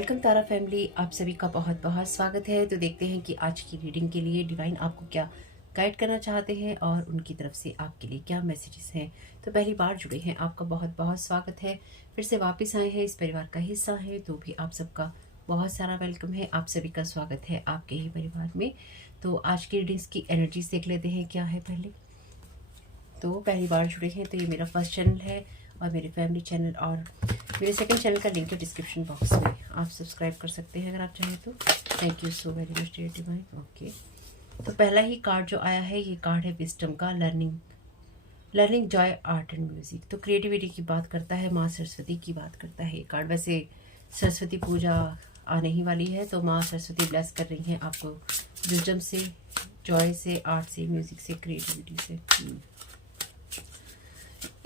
Welcome तारा family, आप सभी का बहुत बहुत स्वागत है। तो देखते हैं कि आज की रीडिंग के लिए डिवाइन आपको क्या गाइड करना चाहते हैं और उनकी तरफ से आपके लिए क्या मैसेजेस हैं। तो पहली बार जुड़े हैं, आपका बहुत बहुत स्वागत है। फिर से वापस आए हैं, इस परिवार का हिस्सा है, तो भी आप सबका बहुत सारा वेलकम है। आप सभी का स्वागत है आपके ही परिवार में। तो आज की रीडिंग्स की एनर्जीज देख लेते हैं क्या है पहले। तो पहली बार जुड़े हैं तो ये मेरा फर्स्ट चैनल है और मेरे फैमिली चैनल और मेरे सेकंड चैनल का लिंक है डिस्क्रिप्शन बॉक्स में, आप सब्सक्राइब कर सकते हैं अगर आप चाहें तो। Thank you so very much dear divine. Okay, तो पहला ही कार्ड जो आया है ये कार्ड है विजडम का, learning Joy art and music. तो क्रिएटिविटी की बात करता है, माँ सरस्वती की बात करता है ये कार्ड। वैसे सरस्वती पूजा आने ही वाली है तो माँ सरस्वती ब्लेस कर रही हैं आपको विजडम से, जॉय से, आर्ट से, म्यूजिक से, क्रिएटिविटी से।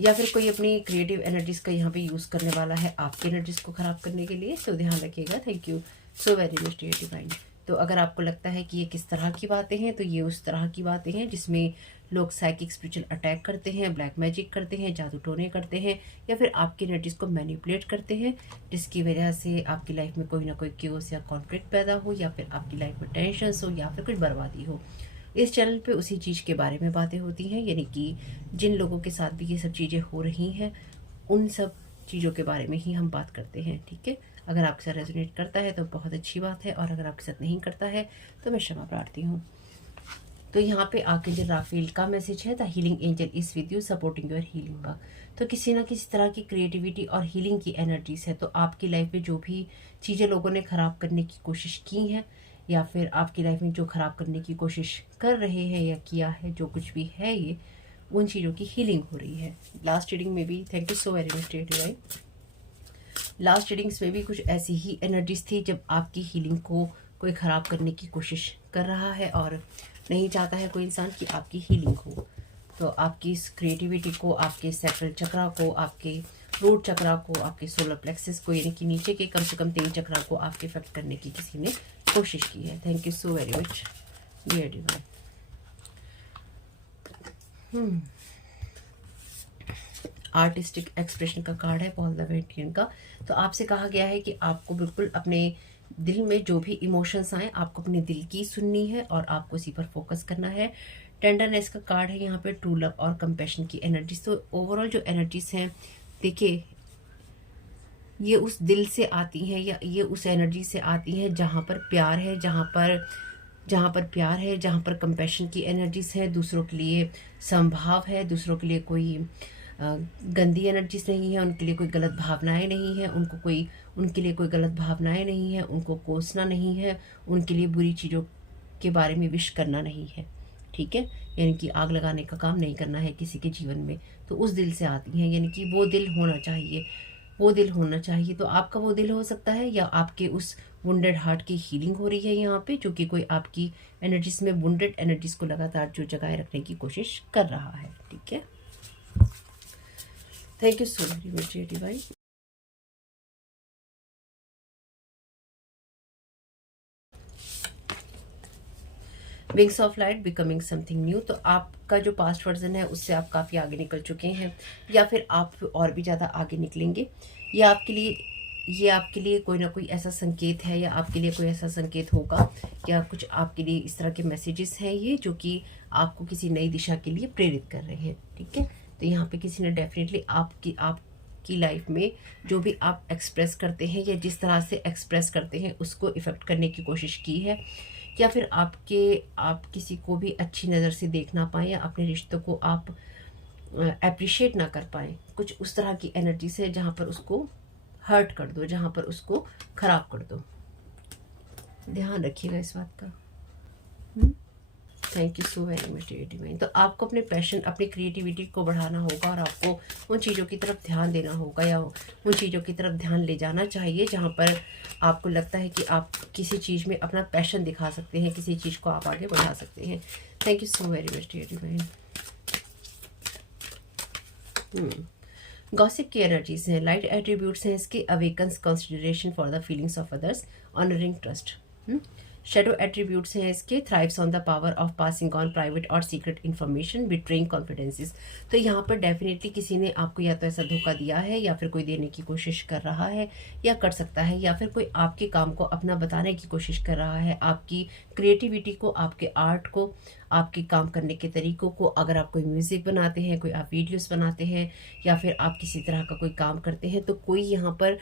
या फिर कोई अपनी क्रिएटिव एनर्जीज का यहाँ पे यूज़ करने वाला है आपकी एनर्जीज को ख़राब करने के लिए, तो ध्यान रखिएगा। Thank you so very much dear divine. तो अगर आपको लगता है कि ये किस तरह की बातें हैं, तो ये उस तरह की बातें हैं जिसमें लोग साइकिक स्पिरिचुअल अटैक करते हैं, ब्लैक मैजिक करते हैं, जादू टोने करते हैं, या फिर आपकी एनर्जीज को मैनिपुलेट करते हैं, जिसकी वजह से आपकी लाइफ में कोई ना कोई क्योस या कॉन्फ्लिक्ट पैदा हो, या फिर आपकी लाइफ में टेंशन हो, या फिर कुछ बर्बादी हो। इस चैनल पे उसी चीज़ के बारे में बातें होती हैं, यानी कि जिन लोगों के साथ भी ये सब चीज़ें हो रही हैं उन सब चीज़ों के बारे में ही हम बात करते हैं। ठीक है, अगर आपके साथ रेजोनेट करता है तो बहुत अच्छी बात है, और अगर आपके साथ नहीं करता है तो मैं क्षमा प्रार्थी हूँ। तो यहाँ पे आर्कएंजल राफेल का मैसेज है, the healing angel is with you supporting your healing work. तो किसी ना किसी तरह की क्रिएटिविटी और हीलिंग की एनर्जीज है। तो आपकी लाइफ में जो भी चीज़ें लोगों ने ख़राब करने की कोशिश की हैं, या फिर आपकी लाइफ में जो ख़राब करने की कोशिश कर रहे हैं या किया है, जो कुछ भी है, ये उन चीज़ों की हीलिंग हो रही है। लास्ट रीडिंग में भी thank you so very much dear divine. Last readings में भी कुछ ऐसी ही एनर्जीज थी जब आपकी हीलिंग को कोई ख़राब करने की कोशिश कर रहा है और नहीं चाहता है कोई इंसान कि आपकी हीलिंग हो। तो आपकी इस क्रिएटिविटी को, आपके सैक्रल चक्रा को, आपके रूट चक्रा को, आपके सोलर प्लेक्सिस को, यानी कि नीचे के कम से कम 3 चक्रा को आपके इफेक्ट करने की किसी ने कोशिश की है। Thank you so very much dear divine. Artistic expression का कार्ड है पॉल द वेटियन का। तो आपसे कहा गया है कि आपको बिल्कुल अपने दिल में जो भी इमोशंस आए, आपको अपने दिल की सुननी है और आपको उसी पर फोकस करना है। टेंडरनेस का कार्ड है यहाँ पे, ट्रू लव और कंपैशन की एनर्जीज। तो ओवरऑल जो एनर्जीज हैं, देखिए ये उस दिल से आती हैं, या ये उस एनर्जी से आती हैं जहाँ पर प्यार है, जहाँ पर प्यार है, जहाँ पर कंपैशन की एनर्जीज है, दूसरों के लिए संभाव है, दूसरों के लिए कोई गंदी एनर्जीज नहीं है, उनके लिए कोई गलत भावनाएं नहीं है, उनके लिए कोई गलत भावनाएं नहीं है, उनको कोसना नहीं है, उनके लिए बुरी चीज़ों के बारे में विश करना नहीं है। ठीक है, यानी कि आग लगाने का काम नहीं करना है किसी के जीवन में। तो उस दिल से आती हैं, यानी कि वो दिल होना चाहिए, वो दिल होना चाहिए। तो आपका वो दिल हो सकता है, या आपके उस वुंडेड हार्ट की हीलिंग हो रही है यहाँ पे, जो कि कोई आपकी एनर्जीज में वुंडेड एनर्जीज को लगातार जो जगाए रखने की कोशिश कर रहा है। ठीक है, thank you so very much dear divine. Wings of light becoming something new. तो आपका जो पास्ट वर्जन है उससे आप काफ़ी आगे निकल चुके हैं, या फिर आप और भी ज़्यादा आगे निकलेंगे। ये आपके लिए कोई ना कोई ऐसा संकेत है, या आपके लिए कोई ऐसा संकेत होगा, या कुछ आपके लिए इस तरह के मैसेजेस हैं ये, जो कि आपको किसी नई दिशा के लिए प्रेरित कर रहे हैं। ठीक है, तो यहाँ पे किसी ने डेफिनेटली आपकी लाइफ में जो भी आप एक्सप्रेस करते हैं, या जिस तरह से एक्सप्रेस करते हैं, उसको इफ़ेक्ट करने की कोशिश की है, या फिर आप किसी को भी अच्छी नज़र से देख ना पाएँ, या अपने रिश्तों को आप अप्रिशिएट ना कर पाएँ। कुछ उस तरह की एनर्जी से जहाँ पर उसको हर्ट कर दो, जहाँ पर उसको ख़राब कर दो। ध्यान रखिएगा इस बात का। Thank you so very much dear divine. तो आपको अपने पैशन, अपनी क्रिएटिविटी को बढ़ाना होगा, और आपको उन चीज़ों की तरफ ध्यान देना होगा, या उन चीज़ों की तरफ ध्यान ले जाना चाहिए जहाँ पर आपको लगता है कि आप किसी चीज़ में अपना पैशन दिखा सकते हैं, किसी चीज़ को आप आगे बढ़ा सकते हैं। Thank you so very much dear divine. Gossip की एनर्जीज हैं, लाइट एट्रीब्यूट्स हैं इसके, awakens consideration for the feelings of others, honouring trust. Shadow attributes हैं इसके, thrives on the power of passing on private और सीक्रेट इन्फॉर्मेशन, बिट्रेइंग कॉन्फिडेंसेस। तो यहाँ पर डेफिनेटली किसी ने आपको या तो ऐसा धोखा दिया है, या फिर कोई देने की कोशिश कर रहा है या कर सकता है, या फिर कोई आपके काम को अपना बताने की कोशिश कर रहा है, आपकी क्रिएटिविटी को, आपके आर्ट को, आपके काम करने के तरीकों को। अगर आप कोई म्यूज़िक बनाते हैं, कोई आप वीडियोस बनाते हैं, या फिर आप किसी तरह का कोई काम करते हैं, तो कोई यहाँ पर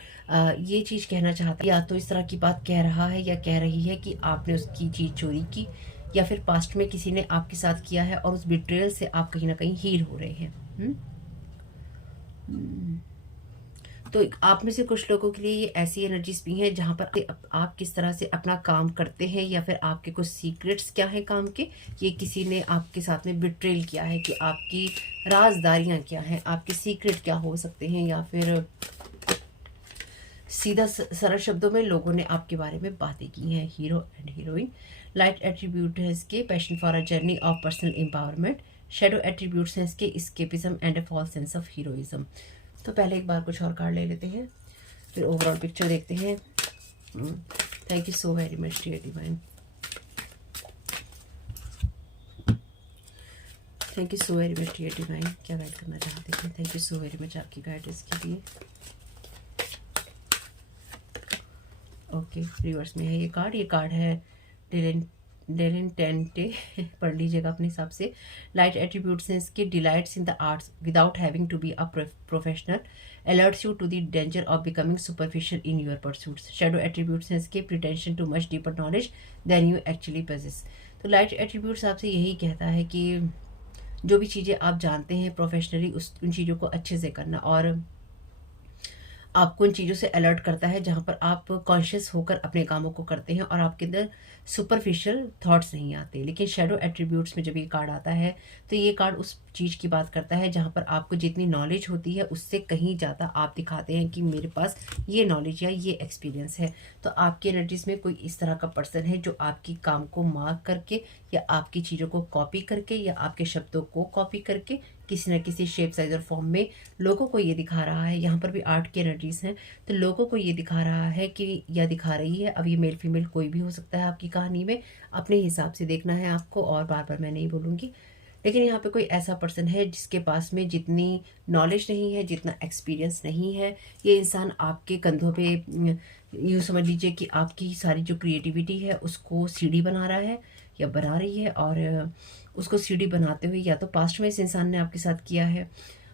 ये चीज़ कहना चाहता है, या तो इस तरह की बात कह रहा है या कह रही है कि आपने उसकी चीज़ चोरी की, या फिर पास्ट में किसी ने आपके साथ किया है और उस बिट्रेयल से आप कहीं ना कहीं हील हो रहे हैं। तो आप में से कुछ लोगों के लिए ये ऐसी एनर्जीज भी हैं जहाँ पर आप किस तरह से अपना काम करते हैं, या फिर आपके कुछ सीक्रेट्स क्या है काम के, ये किसी ने आपके साथ में बिट्रेल किया है, कि आपकी राजदारियाँ क्या हैं, आपके सीक्रेट क्या हो सकते हैं, या फिर सीधा सरल शब्दों में लोगों ने आपके बारे में बातें की हैं। Hero and heroine. Light attribute है इसके, passion for a journey of personal empowerment. Shadow attributes हैं इसके, escapism and a false sense of heroism. तो पहले एक बार कुछ और कार्ड ले लेते हैं, फिर ओवरऑल पिक्चर देखते हैं। Thank you so very much dear divine. Thank you so very much dear divine. क्या गाइड करना चाहते हैं? Thank you so very much आपकी गाइडेंस के लिए। ओके, रिवर्स में है ये कार्ड। ये कार्ड है डेलेंटेंटे, पढ़ लीजिएगा अपने हिसाब से। लाइट एट्रीब्यूट्स हैं इसके, delights in the arts without having to be a professional, alerts you to the danger of becoming superficial in your pursuits. Shadow attributes हैं इसके, pretension to much deeper knowledge than you actually possess. तो light attributes आपसे यही कहता है कि जो भी चीज़ें आप जानते हैं प्रोफेशनली, उन चीज़ों को अच्छे से करना, और आपको उन चीज़ों से अलर्ट करता है जहाँ पर आप कॉन्शियस होकर अपने कामों को करते हैं और आपके अंदर सुपरफिशियल थॉट्स नहीं आते। लेकिन शेडो एट्रीब्यूट्स में जब ये कार्ड आता है तो ये कार्ड उस चीज़ की बात करता है जहाँ पर आपको जितनी नॉलेज होती है उससे कहीं ज़्यादा आप दिखाते हैं कि मेरे पास ये नॉलेज या ये एक्सपीरियंस है। तो आपकी एनर्जीज में कोई इस तरह का पर्सन है जो आपकी काम को मार्क करके, या आपकी चीज़ों को कॉपी करके, या आपके शब्दों को कॉपी करके किसी न किसी शेप, साइज और फॉर्म में लोगों को ये दिखा रहा है। यहाँ पर भी आर्ट की एनर्जीज हैं, तो लोगों को ये दिखा रहा है कि, या दिखा रही है, अब ये मेल फीमेल कोई भी हो सकता है आपकी कहानी में, अपने हिसाब से देखना है आपको, और बार बार मैं नहीं बोलूँगी। लेकिन यहाँ पे कोई ऐसा पर्सन है जिसके पास में जितनी नॉलेज नहीं है, जितना एक्सपीरियंस नहीं है। ये इंसान आपके कंधों पे, यूँ समझ लीजिए कि आपकी सारी जो क्रिएटिविटी है उसको सीढ़ी बना रहा है या बना रही है, और उसको सीढ़ी बनाते हुए या तो पास्ट में इस इंसान ने आपके साथ किया है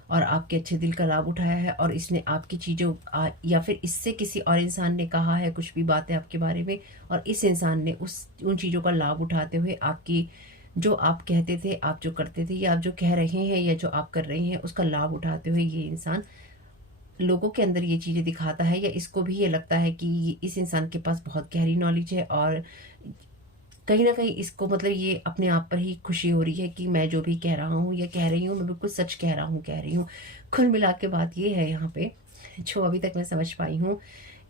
और आपके अच्छे दिल का लाभ उठाया है, और इसने आपकी चीज़ों या फिर इससे किसी और इंसान ने कहा है कुछ भी बातें आपके बारे में, और इस इंसान ने उन चीज़ों का लाभ उठाते हुए आपकी, जो आप कहते थे, आप जो करते थे, या आप जो कह रहे हैं, या जो आप कर रहे हैं, उसका लाभ उठाते हुए ये इंसान लोगों के अंदर ये चीज़ें दिखाता है, या इसको भी ये लगता है कि इस इंसान के पास बहुत गहरी नॉलेज है, और कहीं ना कहीं इसको मतलब ये अपने आप पर ही खुशी हो रही है कि मैं जो भी कह रहा हूँ या कह रही हूँ, मैं बिल्कुल सच कह रहा हूँ, कह रही हूँ। कुल मिला के बात ये है यहाँ पे, जो अभी तक मैं समझ पाई हूँ,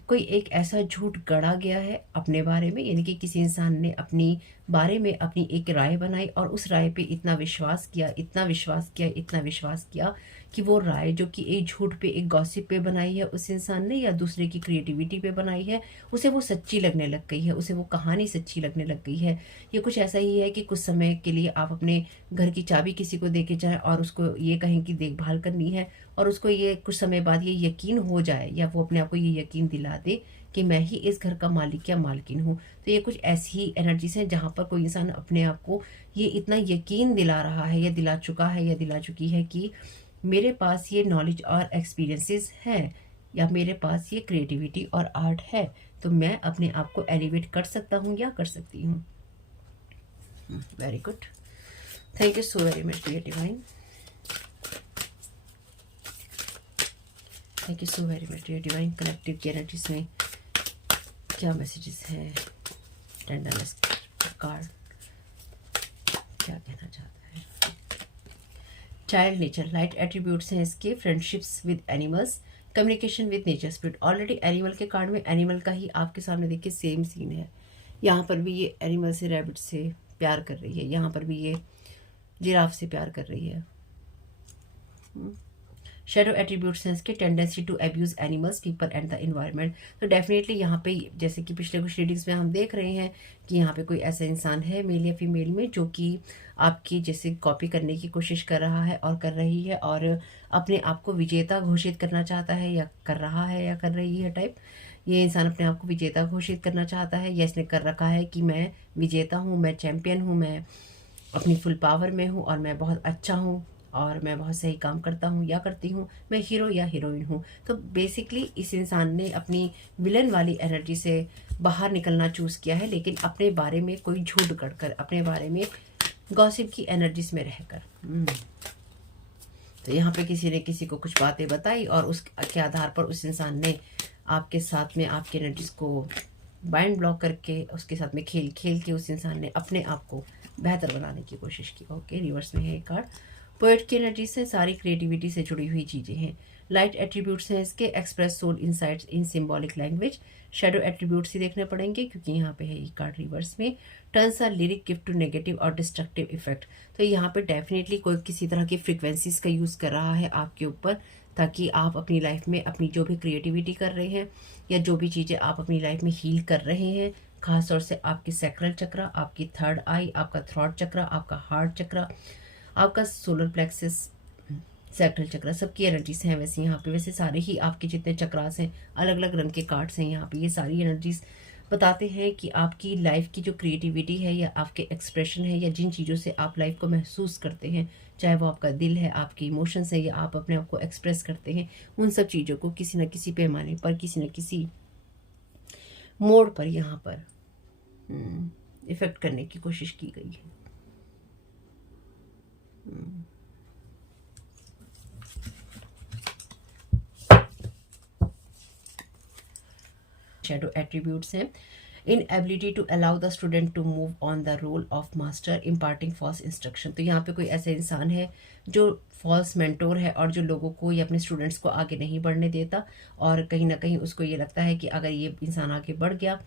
कोई एक ऐसा झूठ गढ़ा गया है अपने बारे में, यानी कि किसी इंसान ने अपनी बारे में अपनी एक राय बनाई, और उस राय पे इतना विश्वास किया, इतना विश्वास किया, इतना विश्वास किया कि वो राय जो कि एक झूठ पे, एक गॉसिप पे बनाई है उस इंसान ने, या दूसरे की क्रिएटिविटी पे बनाई है, उसे वो सच्ची लगने लग गई है, उसे वो कहानी सच्ची लगने लग गई है। ये कुछ ऐसा ही है कि कुछ समय के लिए आप अपने घर की चाबी किसी को दे के जाएँ और उसको ये कहें कि देखभाल करनी है, और उसको ये कुछ समय बाद ये यकीन हो जाए, या वो अपने आप को ये यकीन दिला दे कि मैं ही इस घर का मालिक या मालकिन हूँ। तो ये कुछ ऐसी ही एनर्जीज हैं जहाँ पर कोई इंसान अपने आप को ये इतना यकीन दिला रहा है, या दिला चुका है, या दिला चुकी है कि मेरे पास ये नॉलेज और एक्सपीरियंसेस हैं, या मेरे पास ये क्रिएटिविटी और आर्ट है, तो मैं अपने आप को एलिवेट कर सकता हूँ या कर सकती हूँ। Very good, thank you so very much dear divine. Thank you so very much dear divine. Collective की एनर्जीज में क्या मैसेजेस हैं? टेंडरनेस कार्ड क्या कहना चाहता है? चाइल्ड नेचर, लाइट एट्रीब्यूट्स हैं इसके, friendships with animals, communication with nature spirit. Already animal के कार्ड में एनिमल का ही आपके सामने देखिए सेम सीन है। यहाँ पर भी ये एनिमल से, रैबिट से प्यार कर रही है, यहाँ पर भी ये जिराफ से प्यार कर रही है। शेडो एट्रीब्यूट्स हैं इसके, tendency to abuse animals, people and the environment. तो डेफिनेटली यहाँ पे जैसे कि पिछले कुछ रीडिंग्स में हम देख रहे हैं कि यहाँ पे कोई ऐसा इंसान है मेल या फीमेल में जो कि आपकी जैसे कॉपी करने की कोशिश कर रहा है और कर रही है, और अपने आप को विजेता घोषित करना चाहता है या कर रहा है या कर रही है टाइप। ये इंसान अपने आप को विजेता घोषित करना चाहता है या इसने कर रखा है कि मैं विजेता हूँ, मैं चैम्पियन हूँ, मैं अपनी फुल पावर में हूँ और मैं बहुत अच्छा हूँ और मैं बहुत सही काम करता हूँ या करती हूँ, मैं हीरो या हीरोइन हूँ। तो बेसिकली इस इंसान ने अपनी विलन वाली एनर्जी से बाहर निकलना चूज़ किया है, लेकिन अपने बारे में कोई झूठ गढ़कर, अपने बारे में गॉसिप की एनर्जीज में रहकर। तो यहाँ पे किसी ने किसी को कुछ बातें बताई और उसके आधार पर उस इंसान ने आपके साथ में आपकी एनर्जीज को बाइंड ब्लॉक करके उसके साथ में खेल खेल के उस इंसान ने अपने आप को बेहतर बनाने की कोशिश की। ओके, रिवर्स में है ये कार्ड। पोएट की एनर्जी से सारी क्रिएटिविटी से जुड़ी हुई चीज़ें हैं। लाइट एट्रीब्यूट्स हैं इसके, express soul insights in symbolic language. Shadow attributes ही देखने पड़ेंगे क्योंकि यहाँ पे है ये कार्ड रिवर्स में। Turns our lyric gift to negative और डिस्ट्रक्टिव इफेक्ट। तो यहाँ पे डेफिनेटली कोई किसी तरह की फ्रिक्वेंसीज का यूज़ कर रहा है आपके ऊपर, ताकि आप अपनी लाइफ में अपनी जो भी क्रिएटिविटी कर रहे हैं या जो भी चीज़ें आप अपनी लाइफ में हील कर रहे हैं, खासतौर से आपकी सैक्रल चक्र, आपकी थर्ड आई, आपका थ्रॉट चक्र, आपका हार्ट चक्र, आपका सोलर प्लेक्सस, सैक्रल चक्र, सबकी एनर्जीज हैं वैसे यहाँ पे। वैसे सारे ही आपके जितने चक्रास हैं, अलग अलग रंग के कार्ड्स हैं यहाँ पे, ये सारी एनर्जीज बताते हैं कि आपकी लाइफ की जो क्रिएटिविटी है या आपके एक्सप्रेशन है या जिन चीज़ों से आप लाइफ को महसूस करते हैं, चाहे वो आपका दिल है, आपके इमोशंस है या आप अपने आप को एक्सप्रेस करते हैं, उन सब चीज़ों को किसी न किसी पैमाने पर, किसी न किसी मोड़ पर यहाँ पर इफेक्ट करने की कोशिश की गई है। शेडो एट्रीब्यूट्स हैं, inability to allow the student to move on the role of master, imparting false instruction. तो यहाँ पे कोई ऐसा इंसान है जो फॉल्स मेंटोर है और जो लोगों को या अपने स्टूडेंट्स को आगे नहीं बढ़ने देता, और कहीं ना कहीं उसको ये लगता है कि अगर ये इंसान आगे बढ़ गया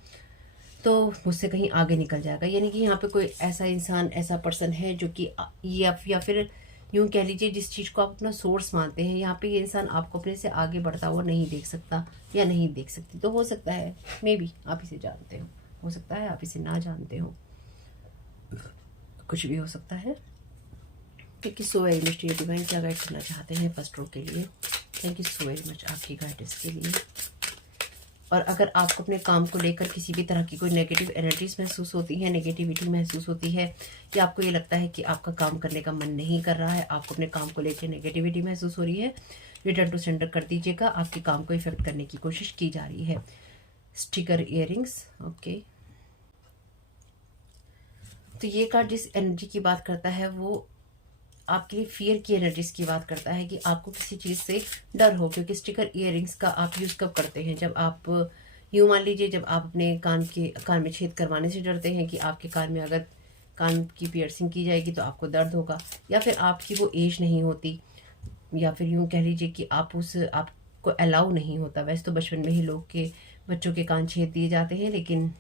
तो मुझसे कहीं आगे निकल जाएगा। यानी कि यहाँ पे कोई ऐसा इंसान, ऐसा पर्सन है जो कि या फिर यूँ कह लीजिए जिस चीज़ को आप अपना सोर्स मानते हैं, यहाँ पे ये इंसान आपको अपने से आगे बढ़ता हुआ नहीं देख सकता या नहीं देख सकती। तो हो सकता है मे बी आप इसे जानते हो सकता है आप इसे ना जानते हो, कुछ भी हो सकता है। क्योंकि so very much dear divine क्या गाइड करना चाहते हैं फर्स्ट रो के लिए। Thank you so very much आपकी गाइडेंस के लिए। और अगर आपको अपने काम को लेकर किसी भी तरह की कोई नेगेटिव एनर्जीज महसूस होती है, नेगेटिविटी महसूस होती है, या आपको ये लगता है कि आपका काम करने का मन नहीं कर रहा है, आपको अपने काम को लेकर नेगेटिविटी महसूस हो रही है, रिटर्न टू सेंटर कर दीजिएगा। आपके काम को इफेक्ट करने की कोशिश की जा रही है। Sticker earrings, okay. तो ये कार्ड जिस एनर्जी की बात करता है वो आपके लिए फियर की एनर्जीज की बात करता है कि आपको किसी चीज़ से डर हो। क्योंकि स्टिकर इयररिंग्स का आप यूज़ कब करते हैं, जब आप यूँ मान लीजिए जब आप अपने कान में छेद करवाने से डरते हैं कि आपके कान में अगर कान की पियर्सिंग की जाएगी तो आपको दर्द होगा, या फिर आपकी वो एज नहीं होती, या फिर यूँ कह लीजिए कि आपको अलाउ नहीं होता। वैसे तो बचपन में ही बच्चों के कान छेद दिए जाते हैं, लेकिन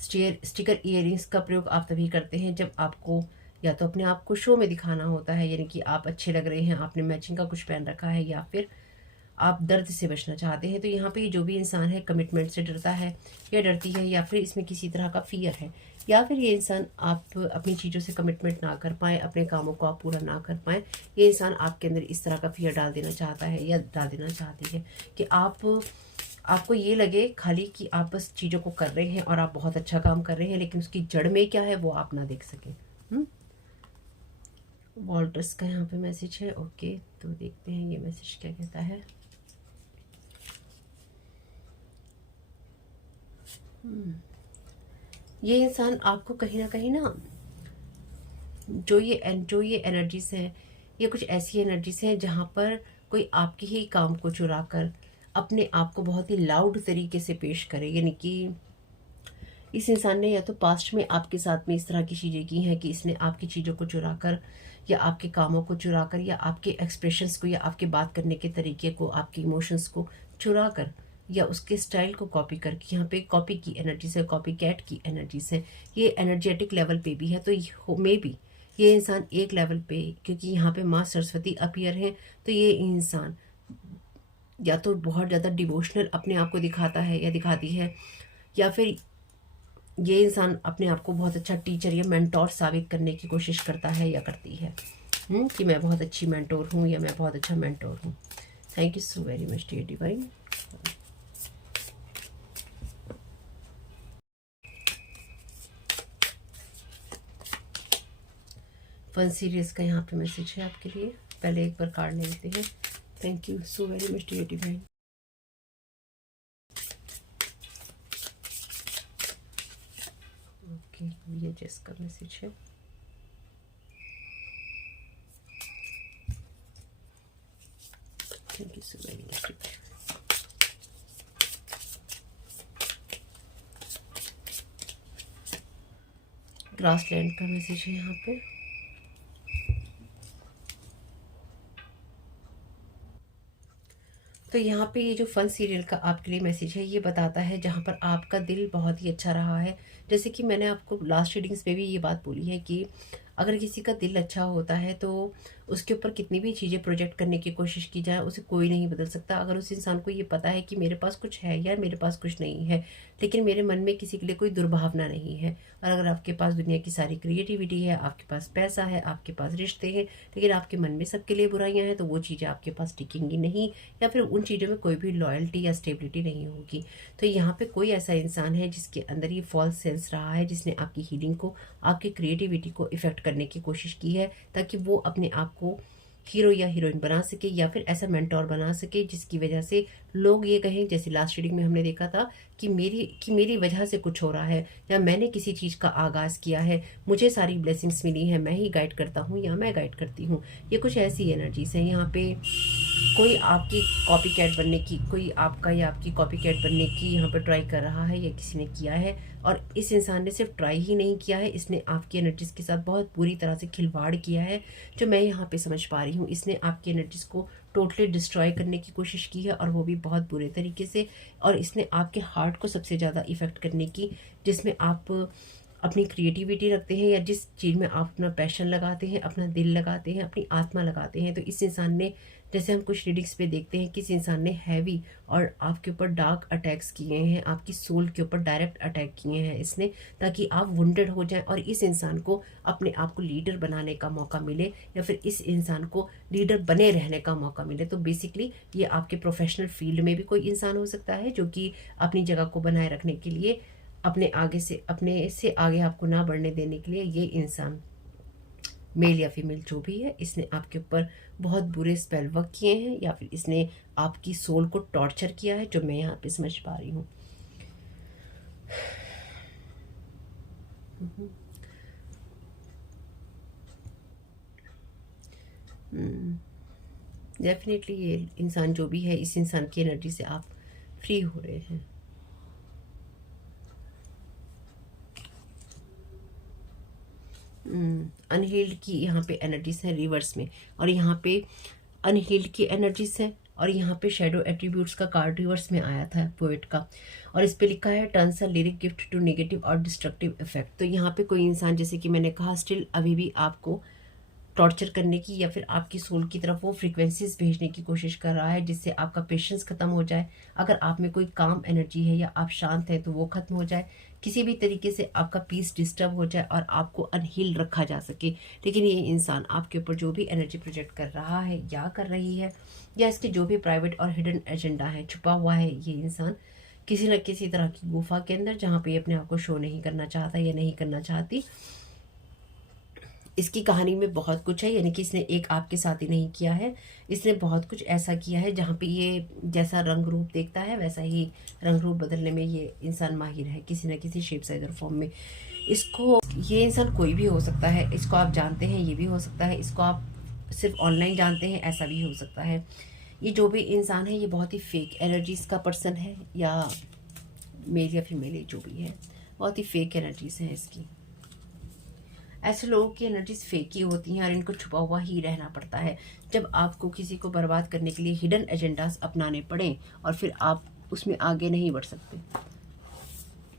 स्टिकर इयररिंग्स का प्रयोग आप तभी करते हैं जब आपको या तो अपने आप को शो में दिखाना होता है, यानी कि आप अच्छे लग रहे हैं, आपने मैचिंग का कुछ पहन रखा है, या फिर आप दर्द से बचना चाहते हैं। तो यहाँ पे जो भी इंसान है कमिटमेंट से डरता है या डरती है, या फिर इसमें किसी तरह का फियर है, या फिर ये इंसान आप अपनी चीज़ों से कमिटमेंट ना कर पाएँ, अपने कामों को आप पूरा ना कर पाएँ, ये इंसान आपके अंदर इस तरह का फियर डाल देना चाहता है या डाल देना चाहती है कि आपको ये लगे खाली कि आप बस चीज़ों को कर रहे हैं और आप बहुत अच्छा काम कर रहे हैं, लेकिन उसकी जड़ में क्या है वो आप ना देख सकें। वॉल्टर्स का यहाँ पे मैसेज है। ओके, तो देखते हैं ये मैसेज क्या कहता है। ये इंसान आपको कहीं ना कहीं ना जो ये एनर्जीज हैं, ये कुछ ऐसी एनर्जीज हैं जहाँ पर कोई आपके ही काम को चुरा कर अपने आप को बहुत ही लाउड तरीके से पेश करे। यानी कि इस इंसान ने या तो पास्ट में आपके साथ में इस तरह की चीज़ें की हैं कि इसने आपकी चीज़ों को चुरा कर या आपके कामों को चुरा कर या आपके एक्सप्रेशंस को या आपके बात करने के तरीके को, आपके इमोशंस को चुरा कर या उसके स्टाइल को कॉपी करके, यहाँ पे कॉपी की एनर्जी से, कॉपी कैट की एनर्जी से, ये एनर्जेटिक लेवल पे भी है। तो मे बी ये इंसान एक लेवल पे, क्योंकि यहाँ पे माँ सरस्वती अपीयर है, तो ये इंसान या तो बहुत ज़्यादा डिवोशनल अपने आप को दिखाता है या दिखाती है, या फिर ये इंसान अपने आप को बहुत अच्छा टीचर या मेंटोर साबित करने की कोशिश करता है या करती है कि मैं बहुत अच्छी मेंटोर हूँ या मैं बहुत अच्छा मेंटोर हूँ। Thank you so very much dear divine. Fun series का यहाँ पे मैसेज है आपके लिए। पहले एक बार कार्ड ले लेते हैं। Thank you so very much dear divine. Okay, ये जिसका मैसेज है। Thank you so very much. Grassland का मैसेज है यहाँ पे। तो यहाँ पे ये जो फन सीरियल का आपके लिए मैसेज है, ये बताता है जहाँ पर आपका दिल बहुत ही अच्छा रहा है। जैसे कि मैंने आपको लास्ट रीडिंग्स में भी ये बात बोली है कि अगर किसी का दिल अच्छा होता है तो उसके ऊपर कितनी भी चीज़ें प्रोजेक्ट करने की कोशिश की जाए, उसे कोई नहीं बदल सकता। अगर उस इंसान को ये पता है कि मेरे पास कुछ है या मेरे पास कुछ नहीं है, लेकिन मेरे मन में किसी के लिए कोई दुर्भावना नहीं है, और अगर आपके पास दुनिया की सारी क्रिएटिविटी है, आपके पास पैसा है, आपके पास रिश्ते हैं, लेकिन आपके मन में सबके लिए बुराइयां हैं, तो वो चीज़ें आपके पास टिकेंगी नहीं, या फिर उन चीज़ों में कोई भी लॉयल्टी या स्टेबिलिटी नहीं होगी। तो यहाँ पे कोई ऐसा इंसान है जिसके अंदर ये फॉल्स सेंस रहा है, जिसने आपकी हीलिंग को, आपकी क्रिएटिविटी को इफेक्ट करने की कोशिश की है, ताकि वो अपने आप को हीरो या हीरोइन बना सके, या फिर ऐसा मेंटोर बना सके जिसकी वजह से लोग ये कहें, जैसे लास्ट रीडिंग में हमने देखा था कि मेरी वजह से कुछ हो रहा है, या मैंने किसी चीज़ का आगाज़ किया है, मुझे सारी ब्लेसिंग्स मिली हैं, मैं ही गाइड करता हूँ या मैं गाइड करती हूँ। ये कुछ ऐसी एनर्जीज हैं। यहाँ पे कोई आपकी कॉपी कैट बनने की, कोई आपका या आपकी कॉपी कैट बनने की यहाँ पर ट्राई कर रहा है, या किसी ने किया है, और इस इंसान ने सिर्फ ट्राई ही नहीं किया है, इसने आपकी एनर्जीज के साथ बहुत बुरी तरह से खिलवाड़ किया है, जो मैं यहाँ पे समझ पा रही हूँ। इसने आपकी एनर्जीज को टोटली डिस्ट्रॉय करने की कोशिश की है, और वो भी बहुत बुरे तरीके से, और इसने आपके हार्ट को सबसे ज़्यादा इफ़ेक्ट करने की, जिसमें आप अपनी क्रिएटिविटी रखते हैं, या जिस चीज़ में आप अपना पैशन लगाते हैं, अपना दिल लगाते हैं, अपनी आत्मा लगाते हैं। तो इस इंसान ने, जैसे हम कुछ रीडिंग्स पे देखते हैं, किस इंसान ने हैवी और आपके ऊपर डार्क अटैक्स किए हैं, आपकी सोल के ऊपर डायरेक्ट अटैक किए हैं इसने, ताकि आप वुंडेड हो जाएं और इस इंसान को अपने आप को लीडर बनाने का मौका मिले, या फिर इस इंसान को लीडर बने रहने का मौका मिले। तो बेसिकली ये आपके प्रोफेशनल फील्ड में भी कोई इंसान हो सकता है जो कि अपनी जगह को बनाए रखने के लिए, अपने से आगे आपको ना बढ़ने देने के लिए, ये इंसान मेल या फीमेल जो भी है, इसने आपके ऊपर बहुत बुरे स्पेल वर्क किए हैं, या फिर इसने आपकी सोल को टॉर्चर किया है, जो मैं यहाँ पे समझ पा रही हूँ। डेफिनेटली ये इंसान जो भी है, इस इंसान की एनर्जी से आप फ्री हो रहे हैं। अनहील्ड की यहाँ पे एनर्जीज हैं रिवर्स में, और यहाँ पे अनहील्ड की एनर्जीज हैं, और यहाँ पे शेडो एट्रीब्यूट्स का कार्ड रिवर्स में आया था पोएट का, और इस पे लिखा है turns a lyric gift to negative और डिस्ट्रक्टिव इफेक्ट। तो यहाँ पे कोई इंसान, जैसे कि मैंने कहा, स्टिल अभी भी आपको टॉर्चर करने की, या फिर आपकी सोल की तरफ वो फ्रीक्वेंसीज भेजने की कोशिश कर रहा है, जिससे आपका पेशेंस खत्म हो जाए। अगर आप में कोई काम एनर्जी है या आप शांत हैं तो वो खत्म हो जाए, किसी भी तरीके से आपका पीस डिस्टर्ब हो जाए और आपको अनहील रखा जा सके। लेकिन ये इंसान आपके ऊपर जो भी एनर्जी प्रोजेक्ट कर रहा है या कर रही है, या इसके जो भी प्राइवेट और हिडन एजेंडा है, छुपा हुआ है ये इंसान किसी न किसी तरह की गुफा के अंदर, जहाँ पे अपने आप को शो नहीं करना चाहता या नहीं करना चाहती। इसकी कहानी में बहुत कुछ है, यानी कि इसने एक आपके साथ ही नहीं किया है, इसने बहुत कुछ ऐसा किया है जहाँ पे ये जैसा रंग रूप देखता है वैसा ही रंग रूप बदलने में ये इंसान माहिर है, किसी न किसी शेप साइज और फॉर्म में। इसको, ये इंसान कोई भी हो सकता है, इसको आप जानते हैं ये भी हो सकता है, इसको आप सिर्फ ऑनलाइन जानते हैं ऐसा भी हो सकता है। ये जो भी इंसान है ये बहुत ही फेक एनर्जीज का पर्सन है, या मेल या फीमेल जो भी है, बहुत ही फेक एनर्जीज हैं इसकी। ऐसे लोगों की एनर्जीज फेक ही होती हैं और इनको छुपा हुआ ही रहना पड़ता है। जब आपको किसी को बर्बाद करने के लिए हिडन एजेंडास अपनाने पड़े और फिर आप उसमें आगे नहीं बढ़ सकते।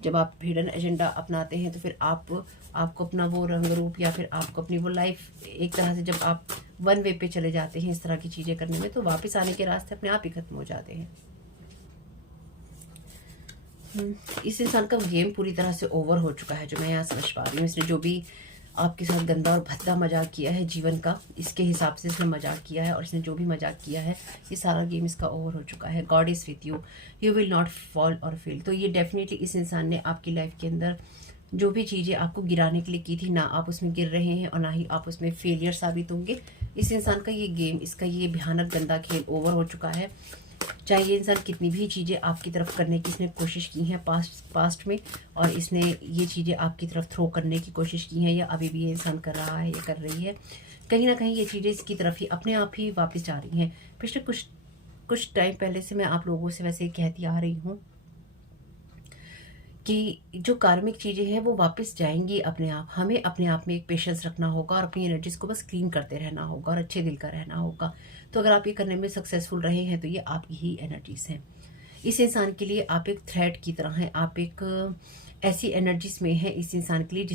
जब आप हिडन एजेंडा अपनाते हैं तो फिर आपको अपना वो रंग रूप या फिर आपको अपनी वो लाइफ एक तरह से, जब आप वन वे पे चले जाते हैं इस तरह की चीज़ें करने में, तो वापस आने के रास्ते अपने आप ही खत्म हो जाते हैं। इस इंसान का गेम पूरी तरह से ओवर हो चुका है, जो मैं यहाँ समझ पा रही हूँ। इसने जो भी आपके साथ गंदा और भद्दा मजाक किया है जीवन का, इसके हिसाब से इसने मजाक किया है, और इसने जो भी मजाक किया है ये सारा गेम इसका ओवर हो चुका है। God is with you, you will not fall और फेल। तो ये डेफिनेटली इस इंसान ने आपकी लाइफ के अंदर जो भी चीज़ें आपको गिराने के लिए की थी, ना आप उसमें गिर रहे हैं और ना ही आप उसमें फेलियर साबित होंगे। इस इंसान का ये गेम, इसका ये भयानक गंदा खेल ओवर हो चुका है। चाहे ये इंसान कितनी भी चीज़ें आपकी तरफ करने की इसने कोशिश की हैं पास्ट में, और इसने ये चीज़ें आपकी तरफ थ्रो करने की कोशिश की हैं, या अभी भी ये इंसान कर रहा है या कर रही है, कहीं ना कहीं ये चीज़ें इसकी तरफ ही अपने आप ही वापस जा रही हैं। पिछले कुछ टाइम पहले से मैं आप लोगों से वैसे कहती आ रही हूँ कि जो कार्मिक चीज़ें हैं वो वापस जाएंगी अपने आप। हमें अपने आप में एक पेशेंस रखना होगा और अपनी एनर्जीज को बस क्लीन करते रहना होगा और अच्छे दिल का रहना होगा। तो अगर आप ये करने में सक्सेसफुल रहे हैं तो ये आपकी ही एनर्जीज हैं। इस इंसान के लिए आप एक थ्रेट की तरह हैं, आप एक ऐसी एनर्जीज में हैं इस इंसान के लिए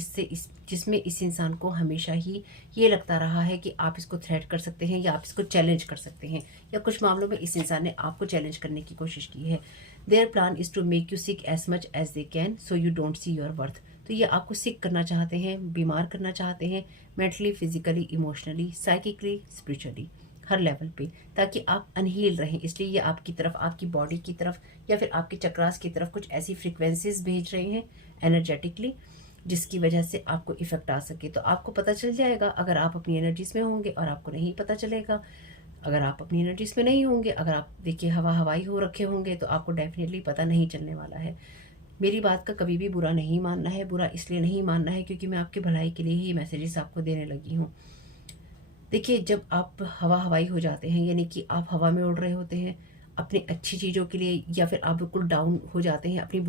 जिसमें इस इंसान को हमेशा ही ये लगता रहा है कि आप इसको थ्रेट कर सकते हैं या आप इसको चैलेंज कर सकते हैं, या कुछ मामलों में इस इंसान ने आपको चैलेंज करने की कोशिश की है। Their plan is to make you sick as much as they can so you don't see your worth. तो ये आपको सिक करना चाहते हैं, बीमार करना चाहते हैं, mentally, physically, emotionally, psychically, spiritually, हर लेवल पे, ताकि आप अनहील रहें। इसलिए ये आपकी तरफ, आपकी बॉडी की तरफ या फिर आपके चक्रास की तरफ कुछ ऐसी फ्रिक्वेंसीज भेज रहे हैं एनर्जेटिकली, जिसकी वजह से आपको इफेक्ट आ सके। तो आपको पता चल जाएगा अगर आप अपनी एनर्जीज में होंगे, और आपको नहीं पता चलेगा अगर आप अपनी एनर्जीज में नहीं होंगे। अगर आप देखिए हवाई हो रखे होंगे तो आपको डेफिनेटली पता नहीं चलने वाला है। मेरी बात का कभी भी बुरा नहीं मानना है। बुरा इसलिए नहीं मानना है क्योंकि मैं आपकी भलाई के लिए ही मैसेजेस आपको देने लगी हूँ। देखिए, जब आप हवाई हो जाते हैं, यानी कि आप हवा में उड़ रहे होते हैं अपनी अच्छी चीज़ों के लिए, या फिर आप बिल्कुल डाउन हो जाते हैं अपनी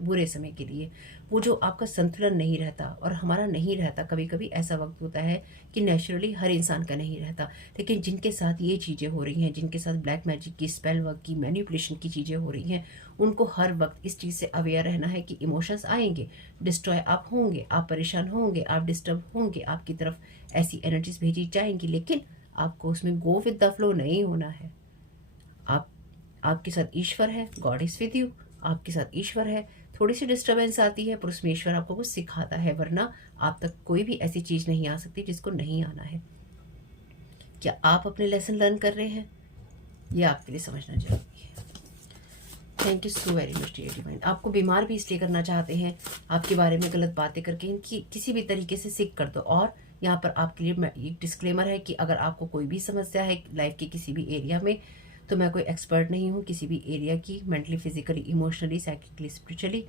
बुरे समय के लिए, वो जो आपका संतुलन नहीं रहता, और हमारा नहीं रहता। कभी कभी ऐसा वक्त होता है कि नेचुरली हर इंसान का नहीं रहता, लेकिन जिनके साथ ये चीज़ें हो रही हैं, जिनके साथ ब्लैक मैजिक की, स्पेल वर्क की, मैनिपुलेशन की चीज़ें हो रही हैं, उनको हर वक्त इस चीज़ से अवेयर रहना है कि इमोशंस आएंगे, डिस्ट्रॉय आप होंगे, आप परेशान होंगे, आप डिस्टर्ब होंगे, आपकी तरफ ऐसी एनर्जीज भेजी जाएंगी, लेकिन आपको उसमें गो विद द फ्लो नहीं होना है। आपके साथ ईश्वर है, गॉड इज विद यू, आपके साथ ईश्वर है। थोड़ी सी डिस्टर्बेंस आती है पर उसमें ईश्वर आपको कुछ सिखाता है, वरना आप तक कोई भी ऐसी चीज नहीं आ सकती जिसको नहीं आना है। क्या आप अपने लेसन लर्न कर रहे हैं? ये आपके लिए समझना जरूरी है। Thank you so very much dear divine. आपको बीमार भी इसलिए करना चाहते हैं, आपके बारे में गलत बातें करके इनकी किसी भी तरीके से सिक कर दो। और यहाँ पर आपके लिए एक डिस्क्लेमर है कि अगर आपको कोई भी समस्या है लाइफ के किसी भी एरिया में, तो मैं कोई एक्सपर्ट नहीं हूँ किसी भी एरिया की, mentally, physically, emotionally, psychically, spiritually.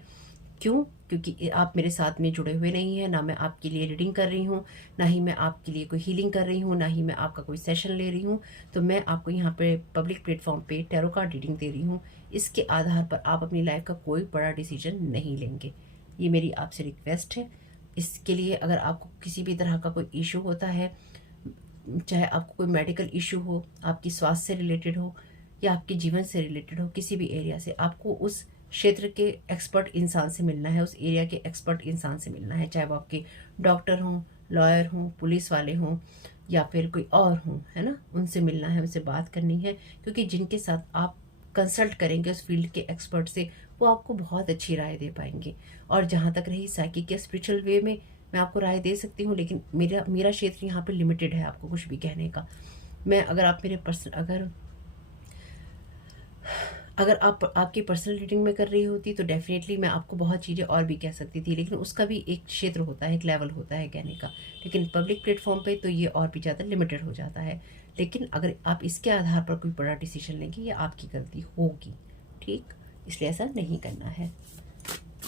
क्यों? क्योंकि आप मेरे साथ में जुड़े हुए नहीं हैं। ना मैं आपके लिए रीडिंग कर रही हूँ, ना ही मैं आपके लिए कोई हीलिंग कर रही हूँ, ना ही मैं आपका कोई सेशन ले रही हूँ। तो मैं आपको यहाँ पे पब्लिक प्लेटफॉर्म पे टैरो कार्ड रीडिंग दे रही हूँ। इसके आधार पर आप अपनी लाइफ का कोई बड़ा डिसीजन नहीं लेंगे, ये मेरी आपसे रिक्वेस्ट है। इसके लिए अगर आपको किसी भी तरह का कोई इशू होता है, चाहे आपको कोई मेडिकल इशू हो, आपकी स्वास्थ्य से रिलेटेड हो या आपके जीवन से रिलेटेड हो, किसी भी एरिया से, आपको उस क्षेत्र के एक्सपर्ट इंसान से मिलना है, उस एरिया के एक्सपर्ट इंसान से मिलना है। चाहे वो आपके डॉक्टर हों, लॉयर हों, पुलिस वाले हों, या फिर कोई और हों, है ना, उनसे मिलना है, उनसे बात करनी है। क्योंकि जिनके साथ आप कंसल्ट करेंगे उस फील्ड के एक्सपर्ट से, वो आपको बहुत अच्छी राय दे पाएंगे। और जहाँ तक रही साइकिक या स्पिरिचुअल वे में, मैं आपको राय दे सकती हूँ, लेकिन मेरा क्षेत्र यहाँ पे लिमिटेड है आपको कुछ भी कहने का। मैं अगर आप मेरे अगर आप आपकी पर्सनल रीडिंग में कर रही होती तो डेफिनेटली मैं आपको बहुत चीज़ें और भी कह सकती थी, लेकिन उसका भी एक क्षेत्र होता है, एक लेवल होता है कहने का। लेकिन पब्लिक प्लेटफॉर्म पे तो ये और भी ज़्यादा लिमिटेड हो जाता है। लेकिन अगर आप इसके आधार पर कोई बड़ा डिसीजन लेंगे, ये आपकी गलती होगी, ठीक? इसलिए ऐसा नहीं करना है।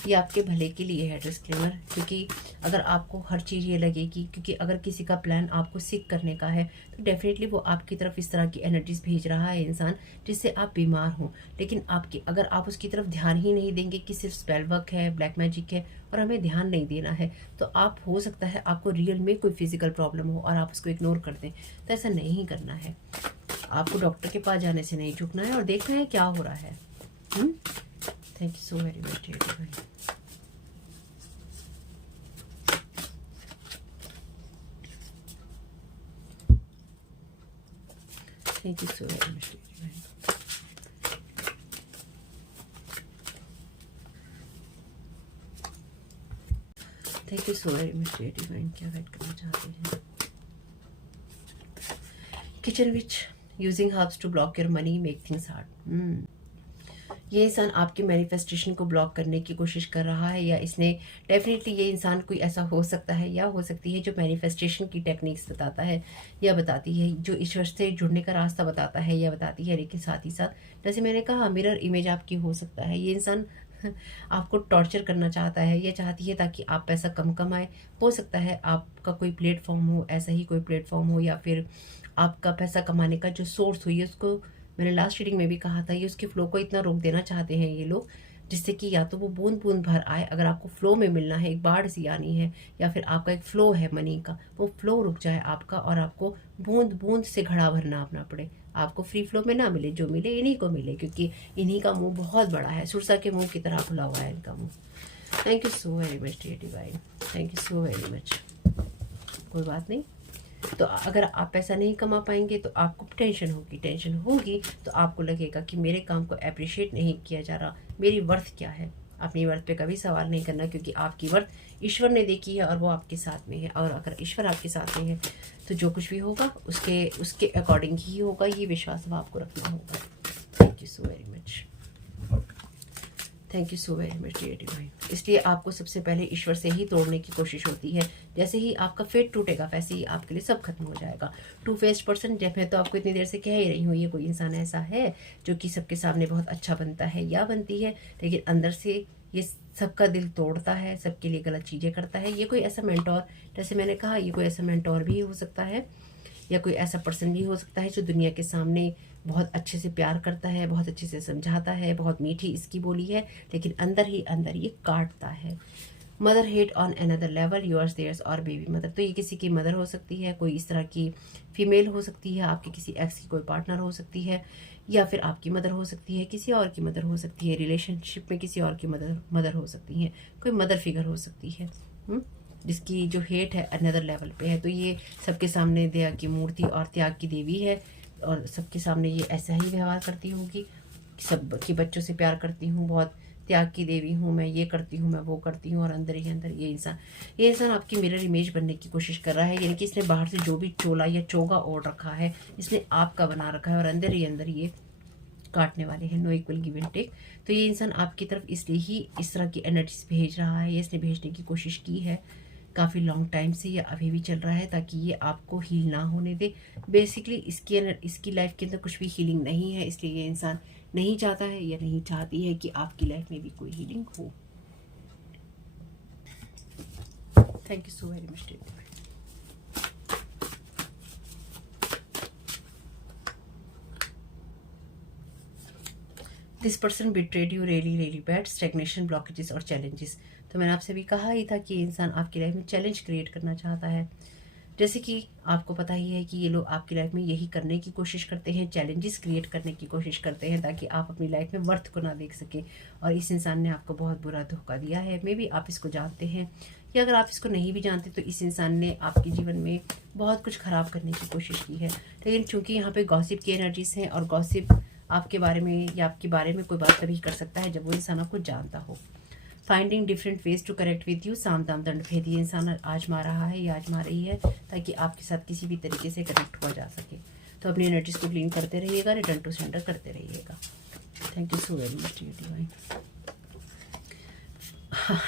ये आपके भले के लिए है डिस्क्लेमर। क्योंकि अगर आपको हर चीज़ ये लगेगी, क्योंकि अगर किसी का प्लान आपको सिक करने का है तो डेफिनेटली वो आपकी तरफ इस तरह की एनर्जीज भेज रहा है इंसान, जिससे आप बीमार हों। लेकिन अगर आप उसकी तरफ ध्यान ही नहीं देंगे कि सिर्फ स्पेल वर्क है, ब्लैक मैजिक है और हमें ध्यान नहीं देना है, तो आप हो सकता है आपको रियल में कोई फिजिकल प्रॉब्लम हो और आप उसको इग्नोर कर दें। तो ऐसा नहीं करना है। आपको डॉक्टर के पास जाने से नहीं झुकना है और देखना है क्या हो रहा है। Thank you so very much dear divine. Thank you so very much. Thank you so very much divine. क्या गाइड करना चाहते हैं? Kitchen witch using herbs to block your money make things hard. ये इंसान आपके मैनिफेस्टेशन को block करने की कोशिश कर रहा है, या इसने डेफिनेटली ये इंसान कोई ऐसा हो सकता है या हो सकती है जो मैनिफेस्टेशन की टेक्निक्स बताता है या बताती है, जो ईश्वर से जुड़ने का रास्ता बताता है या बताती है। लेकिन साथ ही साथ जैसे मैंने कहा, मिरर इमेज आपकी हो सकता है। ये इंसान आपको टॉर्चर करना चाहता है या चाहती है ताकि आप पैसा कम कमाए। हो सकता है आपका कोई प्लेटफॉर्म हो, ऐसा ही कोई प्लेटफॉर्म हो, या फिर आपका पैसा कमाने का जो सोर्स हो, ये उसको मैंने लास्ट रीडिंग में भी कहा था, ये उसके फ्लो को इतना रोक देना चाहते हैं ये लोग, जिससे कि या तो वो बूंद बूंद भर आए। अगर आपको फ्लो में मिलना है, एक बाढ़ सी आनी है, या फिर आपका एक फ्लो है मनी का, वो फ्लो रुक जाए आपका और आपको बूंद बूंद से घड़ा भरना अपना पड़े। आपको फ्री फ्लो में ना मिले, जो मिले इन्हीं को मिले, क्योंकि इन्हीं का मुंह बहुत बड़ा है, सुरसा के मुंह की तरह खुला हुआ है इनका मुंह। Thank you so very much dear divine. Thank you so very much. कोई बात नहीं। तो अगर आप पैसा नहीं कमा पाएंगे तो आपको टेंशन होगी तो आपको लगेगा कि मेरे काम को अप्रिशिएट नहीं किया जा रहा, मेरी वर्थ क्या है। अपनी वर्थ पे कभी सवाल नहीं करना, क्योंकि आपकी वर्थ ईश्वर ने देखी है और वो आपके साथ में है। और अगर ईश्वर आपके साथ में है तो जो कुछ भी होगा उसके अकॉर्डिंग ही होगा, ये विश्वास आपको रखना होगा। Thank you so very much. Thank you so very much dear divine. इसलिए आपको सबसे पहले ईश्वर से ही तोड़ने की कोशिश होती है। जैसे ही आपका फेट टूटेगा वैसे ही आपके लिए सब खत्म हो जाएगा। टू फेस्ड पर्सन, जब मैं तो आपको इतनी देर से कह ही रही हूँ, ये कोई इंसान ऐसा है जो कि सबके सामने बहुत अच्छा बनता है या बनती है, लेकिन अंदर से ये सबका दिल तोड़ता है, सबके लिए गलत चीज़ें करता है। ये कोई ऐसा मेंटोर, जैसे मैंने कहा, ये कोई ऐसा मेंटोर भी हो सकता है, या कोई ऐसा पर्सन भी हो सकता है जो दुनिया के सामने बहुत अच्छे से प्यार करता है, बहुत अच्छे से समझाता है, बहुत मीठी इसकी बोली है, लेकिन अंदर ही अंदर ये काटता है। Mother hate on another level, yours theirs और बेबी मदर। तो ये किसी की मदर हो सकती है, कोई इस तरह की फीमेल हो सकती है, आपके किसी एक्स की कोई पार्टनर हो सकती है, या फिर आपकी मदर हो सकती है, किसी और की मदर हो सकती है, रिलेशनशिप में किसी और की मदर हो सकती है, कोई मदर फिगर हो सकती है जिसकी जो हेट है अनदर लेवल पे है। तो ये सबके सामने दया की मूर्ति और त्याग की देवी है, और सबके सामने ये ऐसा ही व्यवहार करती होगी। सब के बच्चों से प्यार करती हूँ, बहुत त्याग की देवी हूँ, मैं ये करती हूँ, मैं वो करती हूँ, और अंदर ही अंदर ये इंसान आपकी मिरर इमेज बनने की कोशिश कर रहा है। यानी कि इसने बाहर से जो भी चोला या चोगा ओढ़ रखा है, इसने आपका बना रखा है, और अंदर ही अंदर ये काटने वाले हैं। No equal give and take. तो ये इंसान आपकी तरफ इसलिए ही इस तरह की एनर्जीज भेज रहा है, या इसने भेजने की कोशिश की है काफ़ी लॉन्ग टाइम से, या अभी भी चल रहा है, ताकि ये आपको हील ना होने दे। बेसिकली इसकी लाइफ के अंदर कुछ भी हीलिंग नहीं है, इसलिए ये इंसान नहीं चाहता है या नहीं चाहती है कि आपकी लाइफ में भी कोई हीलिंग हो। Thank you so very much. This person betrayed you really really bad, stagnation, blockages और चैलेंजेस। तो मैंने आपसे भी कहा ही था कि ये इंसान आपकी लाइफ में चैलेंज क्रिएट करना चाहता है। जैसे कि आपको पता ही है कि ये लोग आपकी लाइफ में यही करने की कोशिश करते हैं, चैलेंजेस क्रिएट करने की कोशिश करते हैं, ताकि आप अपनी लाइफ में वर्थ को ना देख सकें। और इस इंसान ने आपको बहुत बुरा धोखा दिया है। मे बी आप इसको जानते हैं, या अगर आप इसको नहीं भी जानते तो इस इंसान ने आपके जीवन में बहुत कुछ खराब करने की कोशिश की है। लेकिन चूंकि यहाँ पे गॉसिप की एनर्जीज हैं, और गॉसिप आपके बारे में या आपके बारे में कोई बात तभी कर सकता है जब वो इंसान आपको जानता हो। Finding different ways to connect with you, साम दाम दंड भेद। ये इंसान आजमा रहा है या आजमा रही है, ताकि आपके साथ किसी भी तरीके से कनेक्ट हुआ जा सके। तो अपनी एनर्जीज को क्लीन करते रहिएगा, रिटर्न टू सेंडर करते रहिएगा। Thank you so very much divine.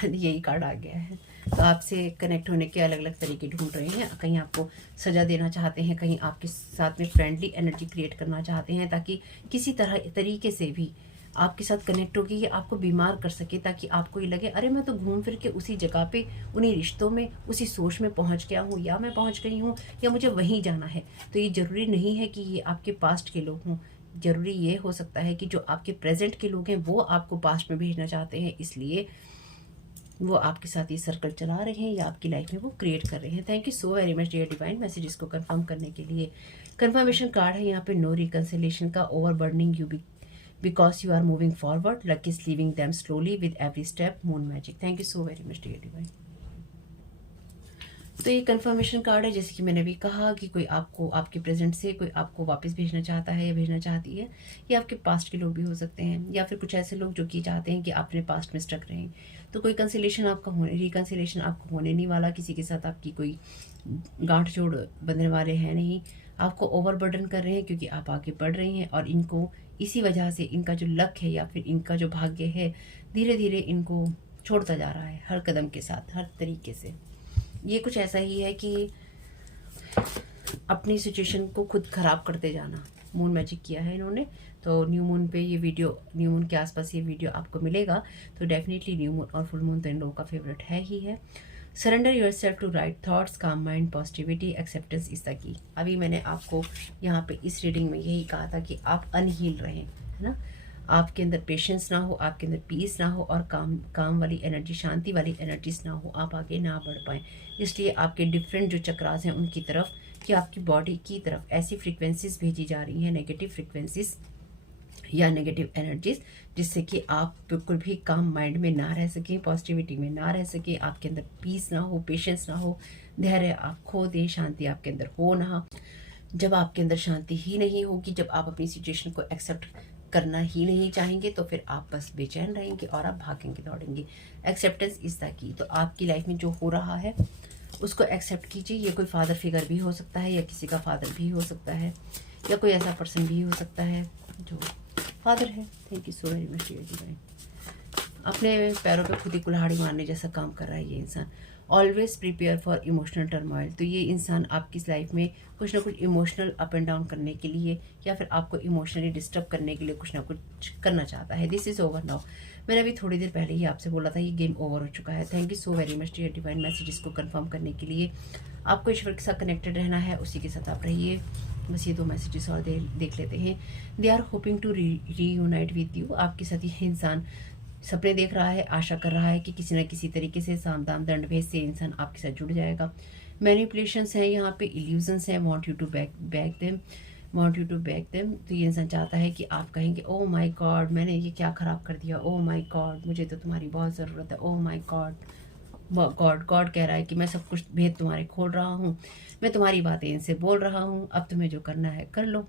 यही कार्ड आ गया है। तो आपसे कनेक्ट होने के अलग अलग तरीके ढूंढ रहे हैं। कहीं आपको सजा देना चाहते हैं, कहीं आपके साथ में फ्रेंडली एनर्जी क्रिएट करना चाहते हैं, ताकि किसी तरीके से भी आपके साथ कनेक्ट होगी, ये आपको बीमार कर सके, ताकि आपको ये लगे अरे मैं तो घूम फिर के उसी जगह पे, उन्हीं रिश्तों में, उसी सोच में पहुंच गया हूँ, या मैं पहुंच गई हूँ, या मुझे वहीं जाना है। तो ये ज़रूरी नहीं है कि ये आपके पास्ट के लोग हों। ज़रूरी ये हो सकता है कि जो आपके प्रेजेंट के लोग हैं वो आपको पास्ट में भेजना चाहते हैं, इसलिए वो आपके साथ ये सर्कल चला रहे हैं, या आपकी लाइफ में वो क्रिएट कर रहे हैं। Thank you so very much dear divine messages को कंफर्म करने के लिए। कंफर्मेशन कार्ड है यहाँ पे नो रिकंसिलेशन का, over burning you because you are moving forward, luck is leaving them slowly with every step, moon magic। thank you so very much dear divine। तो ये कंफर्मेशन कार्ड है, जैसे कि मैंने भी कहा कि कोई आपको आपके प्रेजेंट से कोई आपको वापस भेजना चाहता है या भेजना चाहती है। ये आपके पास्ट के लोग भी हो सकते हैं, या फिर कुछ ऐसे लोग जो कि चाहते हैं कि आप अपने पास्ट में स्टक रहें। तो कोई कंसिलेशन आपका होने रिकंसिलेशन आपको होने नहीं वाला, किसी के साथ आपकी कोई गांठ जोड़ बंधने वाले हैं नहीं। आपको ओवरबर्डन कर रहे हैं क्योंकि आप आगे बढ़ रही हैं, और इनको इसी वजह से इनका जो लक है या फिर इनका जो भाग्य है धीरे धीरे इनको छोड़ता जा रहा है, हर कदम के साथ, हर तरीके से। ये कुछ ऐसा ही है कि अपनी सिचुएशन को खुद खराब करते जाना। मून मैजिक किया है इन्होंने, तो न्यू मून पे ये वीडियो, न्यू मून के आसपास ये वीडियो आपको मिलेगा। तो डेफिनेटली न्यू मून और फुल मून तो इन लोगों का फेवरेट है ही है। Surrender yourself to right thoughts, calm mind, positivity, acceptance is the key. अभी मैंने आपको यहाँ पे इस रीडिंग में यही कहा था कि आप अनहील रहें, है ना। आपके अंदर पेशेंस ना हो, आपके अंदर पीस ना हो, और काम वाली एनर्जी, शांति वाली एनर्जीज ना हो, आप आगे ना बढ़ पाएँ। इसलिए आपके डिफरेंट जो चक्रास हैं उनकी तरफ, कि आपकी बॉडी की तरफ ऐसी फ्रीक्वेंसीज भेजी जा रही हैं, नेगेटिव फ्रीक्वेंसीज या नेगेटिव एनर्जीज, जिससे कि आप बिल्कुल भी काम माइंड में ना रह सकें, पॉजिटिविटी में ना रह सकें, आपके अंदर पीस ना हो, पेशेंस ना हो, धैर्य आप खो दें, शांति आपके अंदर हो ना। जब आपके अंदर शांति ही नहीं होगी, जब आप अपनी सिचुएशन को एक्सेप्ट करना ही नहीं चाहेंगे, तो फिर आप बस बेचैन रहेंगे और आप भागेंगे दौड़ेंगे। एक्सेप्टेंस इज द की। तो आपकी लाइफ में जो हो रहा है उसको एक्सेप्ट कीजिए। ये कोई फादर फिगर भी हो सकता है, या किसी का फादर भी हो सकता है, या कोई ऐसा पर्सन भी हो सकता है जो फादर है। Thank you so very much dear divine. अपने पैरों पे खुद ही कुल्हाड़ी मारने जैसा काम कर रहा है ये इंसान। Always prepare for emotional turmoil. तो ये इंसान आपकी लाइफ में कुछ ना कुछ इमोशनल अप एंड डाउन करने के लिए, या फिर आपको इमोशनली डिस्टर्ब करने के लिए कुछ ना कुछ करना चाहता है। This is over now. मैंने अभी थोड़ी देर पहले ही आपसे बोला था ये गेम ओवर हो चुका है। Thank you so very much dear divine messages को कंफर्म करने के लिए। आपको ईश्वर के साथ कनेक्टेड रहना है, उसी के साथ आप रहिए। बस ये 2 मैसेजेस और देख लेते हैं। They are hoping to reunite with you. आपके साथ ये इंसान सपने देख रहा है, आशा कर रहा है कि किसी न किसी तरीके से साम दाम दंड भेद से इंसान आपके साथ जुड़ जाएगा। मैनिपुलेशंस हैं यहाँ पे, इल्यूजन्स हैं, want you to back them. तो ये इंसान चाहता है कि आप कहेंगे ओह माय गॉड, मैंने ये क्या खराब कर दिया, ओह माय गॉड, मुझे तो तुम्हारी बहुत ज़रूरत है, ओह माय गॉड। गॉड कह रहा है कि मैं सब कुछ भेद तुम्हारे खोल रहा हूँ, मैं तुम्हारी बातें इनसे बोल रहा हूँ, अब तुम्हें जो करना है कर लो,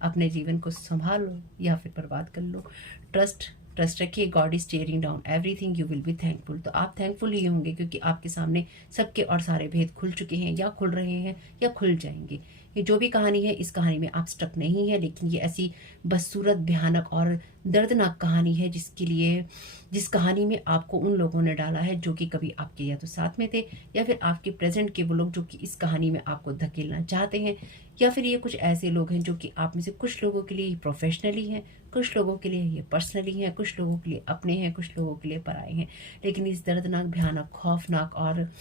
अपने जीवन को संभाल लो या फिर बर्बाद कर लो। ट्रस्ट रखिए। God is tearing down everything, you will be thankful. तो आप थैंकफुल ही होंगे क्योंकि आपके सामने सबके और सारे भेद खुल चुके हैं, या खुल रहे हैं, या खुल जाएंगे। ये जो भी कहानी है, इस कहानी में आप स्टक नहीं है, लेकिन ये ऐसी बदसूरत, भयानक और दर्दनाक कहानी है जिस कहानी में आपको उन लोगों ने डाला है जो कि कभी आपके या तो साथ में थे, या फिर आपके प्रेजेंट के वो लोग जो कि इस कहानी में आपको धकेलना चाहते हैं, या फिर ये कुछ ऐसे लोग हैं जो कि आप में से कुछ लोगों के लिए प्रोफेशनली हैं, कुछ लोगों के लिए ये पर्सनली हैं, कुछ लोगों के लिए अपने हैं, कुछ लोगों के लिए पराए हैं। लेकिन इस दर्दनाक, भयानक, खौफनाक और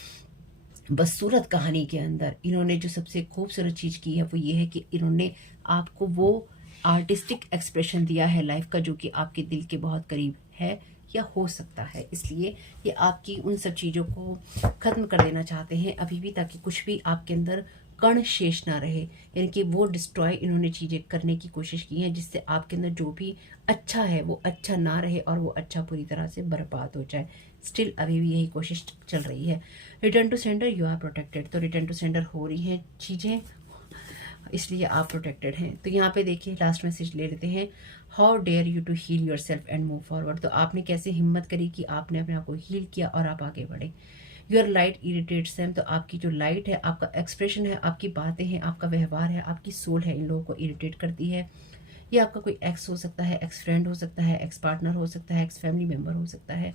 बदसूरत कहानी के अंदर इन्होंने जो सबसे खूबसूरत चीज़ की है वो ये है कि इन्होंने आपको वो आर्टिस्टिक एक्सप्रेशन दिया है लाइफ का, जो कि आपके दिल के बहुत करीब है या हो सकता है। इसलिए ये आपकी उन सब चीज़ों को ख़त्म कर देना चाहते हैं अभी भी, ताकि कुछ भी आपके अंदर कण शेष ना रहे। यानी कि वो डिस्ट्रॉय इन्होंने चीज़ें करने की कोशिश की है, जिससे आपके अंदर जो भी अच्छा है वो अच्छा ना रहे और वो अच्छा पूरी तरह से बर्बाद हो जाए। स्टिल अभी भी यही कोशिश चल रही है। Return to sender, you are protected. तो रिटर्न टू सेंडर हो रही हैं चीज़ें, इसलिए आप प्रोटेक्टेड हैं। तो यहाँ पे देखिए लास्ट मैसेज ले लेते हैं। How dare you to heal yourself and move forward. तो आपने कैसे हिम्मत करी कि आपने अपने आप को हील किया और आप आगे बढ़े। Your light irritates them. तो आपकी जो लाइट है, आपका एक्सप्रेशन है, आपकी बातें हैं, आपका व्यवहार है, आपकी सोल है, इन लोगों को इरिटेट करती है। ये आपका कोई एक्स हो सकता है, एक्स फ्रेंड हो सकता है, एक्स पार्टनर हो सकता है, एक्स फैमिली मेम्बर हो सकता है,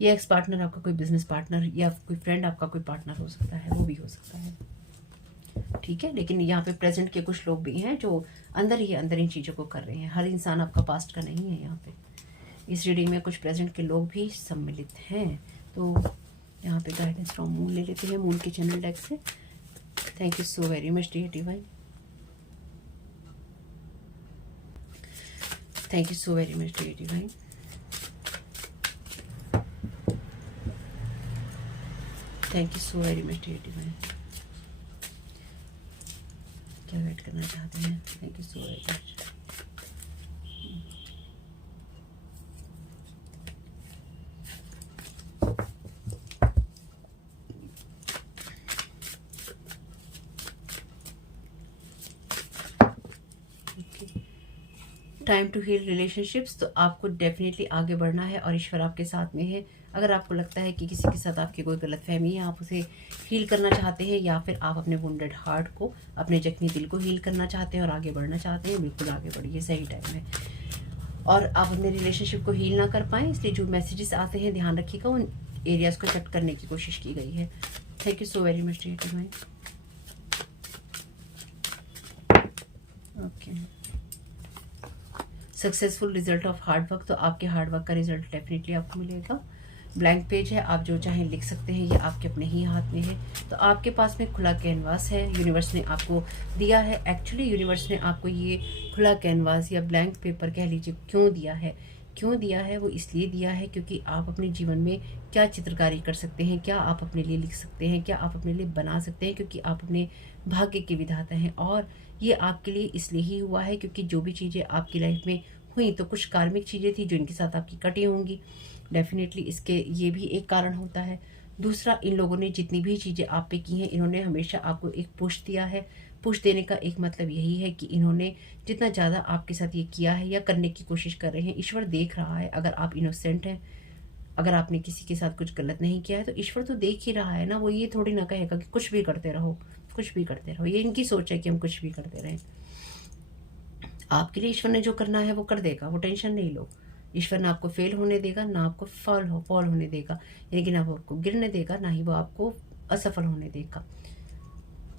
या एक्स पार्टनर आपका कोई बिजनेस पार्टनर, या कोई फ्रेंड आपका कोई पार्टनर हो सकता है, वो भी हो सकता है। ठीक है, लेकिन यहाँ पे प्रेजेंट के कुछ लोग भी हैं जो अंदर ही अंदर इन चीज़ों को कर रहे हैं। हर इंसान आपका पास्ट का नहीं है। यहाँ पे इस रीडिंग में कुछ प्रेजेंट के लोग भी सम्मिलित हैं। तो यहाँ पे गाइडेंस फ्रॉम मून ले लेते हैं, मून के चैनल डेक से। Thank you so very much dear divine. Thank you so very much dear divine. Thank you so very much dear divine. क्या वेट करना चाहते हैं? Thank you so very much. Time to heal relationships, तो आपको definitely आगे बढ़ना है और ईश्वर आपके साथ में है। अगर आपको लगता है कि किसी के साथ आपकी कोई गलतफहमी है, आप उसे हील करना चाहते हैं, या फिर आप अपने वुंडेड हार्ट को, अपने जख्मी दिल को हील करना चाहते हैं और आगे बढ़ना चाहते हैं, बिल्कुल आगे बढ़िए, सही टाइम है। और आप अपने रिलेशनशिप को हील ना कर पाएँ, इसलिए जो मैसेजेस आते हैं ध्यान रखिएगा, उन एरियाज को कट करने की कोशिश की गई है। Thank you so very much dear mind. Okay, successful result of hard work, तो आपके हार्ड वर्क का रिजल्ट डेफिनेटली आपको मिलेगा। ब्लैंक पेज है, आप जो चाहें लिख सकते हैं, ये आपके अपने ही हाथ में है। तो आपके पास में खुला कैनवास है, यूनिवर्स ने आपको दिया है। एक्चुअली यूनिवर्स ने आपको ये खुला कैनवास या ब्लैंक पेपर कह लीजिए क्यों दिया है, क्यों दिया है, वो इसलिए दिया है क्योंकि आप अपने जीवन में क्या चित्रकारी कर सकते हैं, क्या आप अपने लिए लिख सकते हैं, क्या आप अपने लिए बना सकते हैं, क्योंकि आप अपने भाग्य के विधाता हैं। और ये आपके लिए इसलिए ही हुआ है क्योंकि जो भी चीज़ें आपकी लाइफ में हुई, तो कुछ कार्मिक चीज़ें थी जो इनके साथ आपकी कटी होंगी, डेफिनेटली इसके ये भी एक कारण होता है। दूसरा, इन लोगों ने जितनी भी चीज़ें आप पे की हैं, इन्होंने हमेशा आपको एक पुश दिया है। पुश देने का एक मतलब यही है कि इन्होंने जितना ज़्यादा आपके साथ ये किया है या करने की कोशिश कर रहे हैं, ईश्वर देख रहा है। अगर आप इनोसेंट हैं, अगर आपने किसी के साथ कुछ गलत नहीं किया है, तो ईश्वर तो देख ही रहा है ना। वो ये थोड़ी ना कहेगा कि कुछ भी करते रहो, कुछ भी करते रहो। ये इनकी सोच है कि हम कुछ भी करते रहें। आपके लिए ईश्वर ने जो करना है वो कर देगा, वो टेंशन नहीं लो। ईश्वर ना आपको फेल होने देगा, ना आपको फॉल होने देगा, यानी कि ना वो आपको गिरने देगा, ना ही वो आपको असफल होने देगा।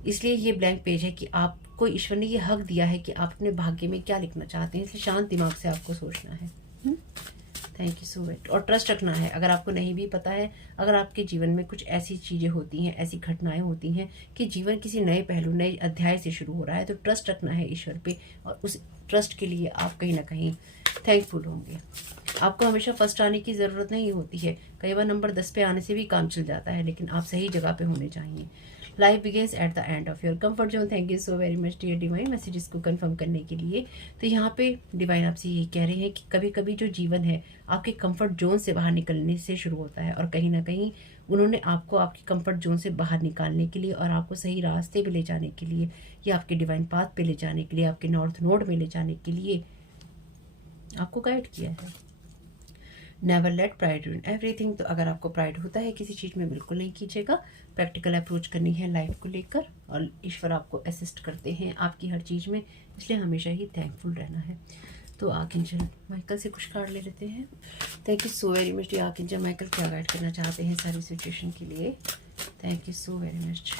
इसलिए ये ब्लैंक पेज है कि आपको ईश्वर ने ये हक दिया है कि आप अपने भाग्य में क्या लिखना चाहते हैं, इसलिए शांत दिमाग से आपको सोचना है। Thank you so much. और ट्रस्ट रखना है। अगर आपको नहीं भी पता है, अगर आपके जीवन में कुछ ऐसी चीज़ें होती हैं, ऐसी घटनाएं होती हैं कि जीवन किसी नए पहलू, नए अध्याय से शुरू हो रहा है, तो ट्रस्ट रखना है ईश्वर पे, और उस ट्रस्ट के लिए आप कहीं ना कहीं थैंकफुल होंगे। आपको हमेशा फर्स्ट आने की ज़रूरत नहीं होती है, कई बार नंबर 10 पे आने से भी काम चल जाता है, लेकिन आप सही जगह पे होने चाहिए। Life begins at the end of your comfort zone. Thank you so very much dear divine, messages को कंफर्म करने के लिए। तो यहाँ पे डिवाइन आपसे यही कह रहे हैं कि कभी कभी जो जीवन है आपके कंफर्ट जोन से बाहर निकलने से शुरू होता है, और कहीं ना कहीं उन्होंने आपको आपकी कंफर्ट जोन से बाहर निकालने के लिए और आपको सही रास्ते पे ले जाने के लिए, या आपके डिवाइन पाथ पे ले जाने के लिए, आपके नॉर्थ नोड में ले जाने के लिए आपको गाइड किया है। Never let pride in everything. तो अगर आपको प्राइड होता है किसी चीज़ में, बिल्कुल नहीं कीजिएगा। प्रैक्टिकल अप्रोच करनी है लाइफ को लेकर, और ईश्वर आपको असिस्ट करते हैं आपकी हर चीज़ में, इसलिए हमेशा ही थैंकफुल रहना है। तो आर्कएंजल माइकल से कुछ कार्ड ले लेते हैं। Thank you so very much dear archangel Michael, क्या गाइड करना चाहते हैं सारी सिचुएशन के लिए। Thank you so very much.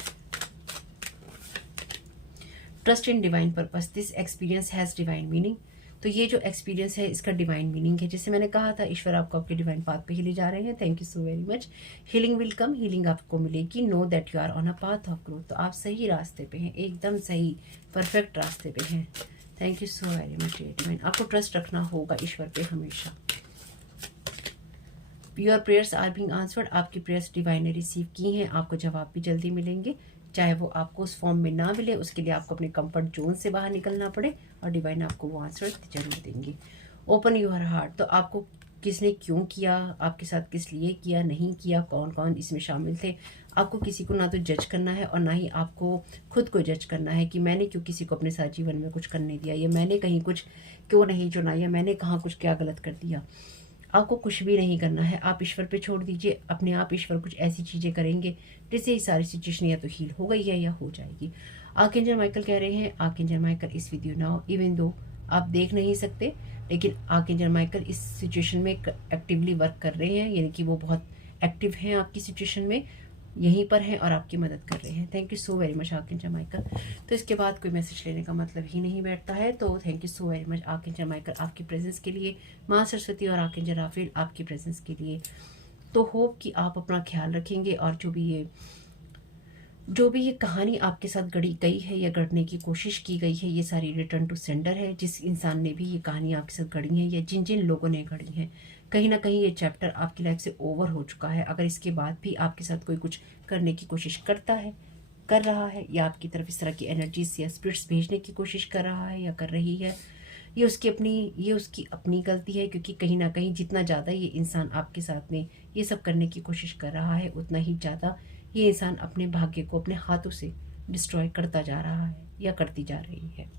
Trust in divine purpose, this experience has divine meaning. तो ये जो एक्सपीरियंस है इसका डिवाइन मीनिंग है, जैसे मैंने कहा था ईश्वर आपको आपके डिवाइन पाथ पे ही ले जा रहे हैं। Thank you so very much. Healing will come, healing आपको मिलेगी। Know that you are on a path of growth, तो आप सही रास्ते पे हैं, एकदम सही परफेक्ट रास्ते पे हैं। Thank you so very much divine. आपको ट्रस्ट रखना होगा ईश्वर पे हमेशा। Your prayers are being answered, आपकी प्रेयर्स डिवाइन ने रिसीव की हैं, आपको जवाब भी जल्दी मिलेंगे, चाहे वो आपको उस फॉर्म में ना मिले, उसके लिए आपको अपने कंफर्ट जोन से बाहर निकलना पड़े, और डिवाइन आपको वो आंसर जरूर देंगे। ओपन योर हार्ट, तो आपको किसने क्यों किया, आपके साथ किस लिए किया, नहीं किया, कौन कौन इसमें शामिल थे, आपको किसी को ना तो जज करना है और ना ही आपको खुद को जज करना है कि मैंने क्यों किसी को अपने साथ जीवन में कुछ करने दिया, या मैंने कहीं कुछ क्यों नहीं चुना, या मैंने कहाँ कुछ क्या गलत कर दिया। आपको कुछ भी नहीं करना है, आप ईश्वर पे छोड़ दीजिए। अपने आप ईश्वर कुछ ऐसी चीज़ें करेंगे जिससे ये सारी सिचुएशन या तो हील हो गई है या हो जाएगी। आर्कएंजल माइकल कह रहे हैं, आर्कएंजल माइकल इस वीडियो नाउ, इवन दो आप देख नहीं सकते, लेकिन आर्कएंजल माइकल इस सिचुएशन में एक्टिवली वर्क कर रहे हैं, यानी कि वो बहुत एक्टिव हैं आपकी सिचुएशन में, यहीं पर हैं और आपकी मदद कर रहे हैं। Thank you so very much archangel Michael. तो इसके बाद कोई मैसेज लेने का मतलब ही नहीं बैठता है, तो thank you so very much archangel Michael आपकी प्रेजेंस के लिए, माँ सरस्वती और आर्कएंजल राफेल आपकी प्रेजेंस के लिए। तो होप कि आप अपना ख्याल रखेंगे, और जो भी ये कहानी आपके साथ गढ़ी गई है या गढ़ने की कोशिश की गई है, ये सारी रिटर्न टू सेंडर है। जिस इंसान ने भी ये कहानी आपके साथ गढ़ी है, या जिन जिन लोगों ने गढ़ी है, कहीं ना कहीं ये चैप्टर आपकी लाइफ से ओवर हो चुका है। अगर इसके बाद भी आपके साथ कोई कुछ करने की कोशिश कर रहा है, या आपकी तरफ इस तरह की एनर्जीज या स्पिरिट्स भेजने की कोशिश कर रहा है या कर रही है, ये उसकी अपनी गलती है, क्योंकि कहीं ना कहीं जितना ज़्यादा ये इंसान आपके साथ में ये सब करने की कोशिश कर रहा है, उतना ही ज़्यादा ये इंसान अपने भाग्य को अपने हाथों से डिस्ट्रॉय करता जा रहा है या करती जा रही है।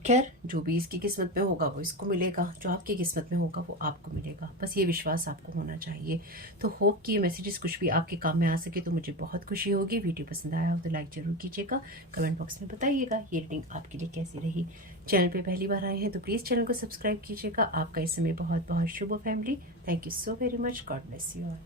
खैर, जो भी इसकी किस्मत में होगा वो इसको मिलेगा, जो आपकी किस्मत में होगा वो आपको मिलेगा, बस ये विश्वास आपको होना चाहिए। तो होप कि ये मैसेजेस कुछ भी आपके काम में आ सके तो मुझे बहुत खुशी होगी। वीडियो पसंद आया हो तो लाइक ज़रूर कीजिएगा, कमेंट बॉक्स में बताइएगा ये रीडिंग आपके लिए कैसी रही। चैनल पे पहली बार आए हैं तो प्लीज़ चैनल को सब्सक्राइब कीजिएगा। आपका इस समय बहुत बहुत शुभ हो family. Thank you so very much. God bless you all.